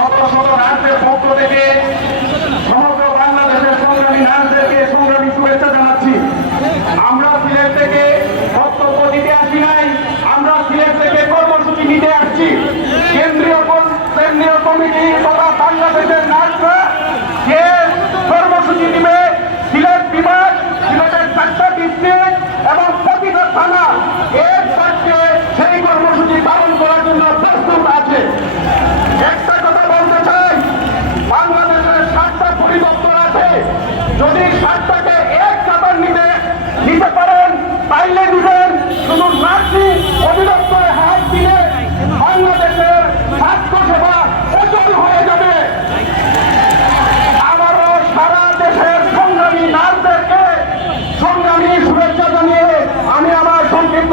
শত শত নার্সের পক্ষ থেকে সমগ্র বাংলাদেশের সংগ্রামী নার্সদেরকে সংগ্রামী শুভেচ্ছা জানাচ্ছি আমরা সিলেট থেকে বক্তব্য দিতে আসি নাই আমরা সিলেট থেকে কর্মসূচি নিতে আসছি কেন্দ্রীয় কম- কেন্দ্রীয় কমিটি তথা বাংলাদেশের নার্সরা যে কর্মসূচি দিবে সিলেট বিভাগ সিলেটের চারটা ডিস্ট্রিক্ট এবং প্রতিটা থানা এর সাথে সেই কর্মসূচি পালন করার জন্য প্রস্তুত আছে একটা কথা বলতে চাই বাংলাদেশের সাতটা পরিবর্তন আছে যদি সাতটাকে এক কাতার নিতে নিতে পারেন তাইলে দিবেন শুধু নার্সিং অধিদপ্তরে হাত দিলে বাংলাদেশের স্বাস্থ্য সেবা অচল হয়ে যাবে আবারও সারা দেশের সংগ্রামী নার্সদেরকে সংগ্রামী শুভেচ্ছা জানিয়ে আমি আমার সংক্ষিপ্ত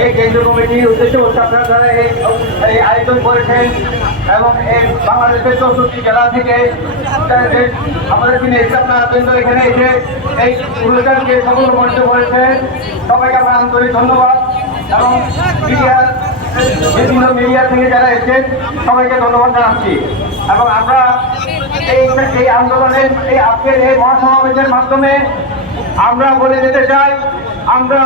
এই কেন্দ্রীয় কমিটির উদ্দেশ্য হচ্ছে যারা এই এই আয়োজন করেছেন এবং এই বাংলাদেশের চৌষট্টি জেলা থেকে আমাদের তিনি ইসলাম কেন্দ্র এখানে এসে এই অনুষ্ঠানকে সফল মঞ্চ করেছেন। সবাইকে আমরা আন্তরিক ধন্যবাদ এবং মিডিয়ার বিভিন্ন মিডিয়া থেকে যারা এসেছেন, সবাইকে ধন্যবাদ জানাচ্ছি। এবং আমরা এই এই আন্দোলনের, এই আজকের এই মহাসমাবেশের মাধ্যমে আমরা বলে যেতে চাই, আমরা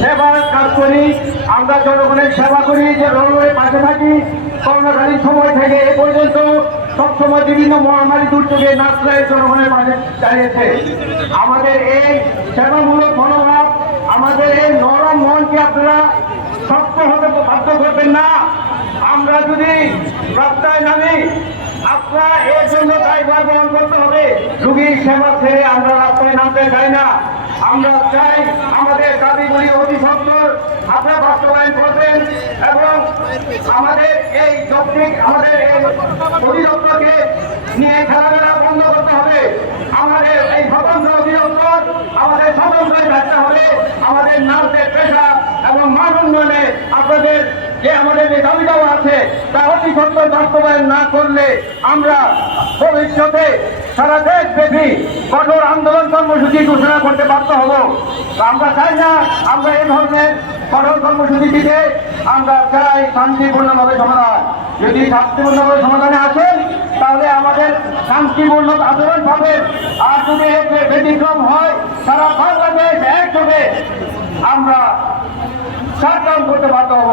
সেবার কাজ করি, আমরা জনগণের সেবা করি, যে জনগণের পাশে থাকি, করোনাকালীন সময় থেকে এ পর্যন্ত সবসময় বিভিন্ন মহামারী দুর্যোগে নাচরায় জনগণের পাশে দাঁড়িয়েছে। আমাদের এই সেবামূলক মনোভাব, আমাদের এই নরম মনকে আপনারা শক্ত হতে বাধ্য করবেন না। আমরা যদি রাস্তায় নামি, আপনারা এর জন্য দায়ভার বহন করতে হবে। রুগীর সেবা ছেড়ে আমরা রাস্তায় নামতে চাই না। আমরা চাই আমাদের দাবিগুলি অতি সত্তর আপনারা বাস্তবায়ন করবেন এবং আমাদের এই যৌক্তিক, আমাদের এই অধিদপ্তরকে নিয়ে খেলাধুলা বন্ধ করতে হবে। আমাদের এই স্বতন্ত্র অধিদপ্তর, আমাদের স্বতন্ত্র থাকতে হবে। আমাদের নার্সের পেশা এবং মান উন্নয়নে আপনাদের যে আমাদের যে দাবি দাওয়া আছে, তা অতি সত্তর বাস্তবায়ন না করলে আমরা ভবিষ্যতে সারা দেশ ব্যাপী কঠোর আন্দোলন কর্মসূচি ঘোষণা করতে বাধ্য হব। আমরা চাই না আমরা এই ধরনের কঠোর কর্মসূচি দিতে আমরা চাই শান্তিপূর্ণভাবে সমাধান। যদি শান্তিপূর্ণভাবে সমাধানে আসেন, তাহলে আমাদের শান্তিপূর্ণ আন্দোলন পাবেন আর যদি ব্যতিক্রম হয়, সারা বাংলাদেশ হবে। আমরা শাটডাউন করতে বাধ্য হব।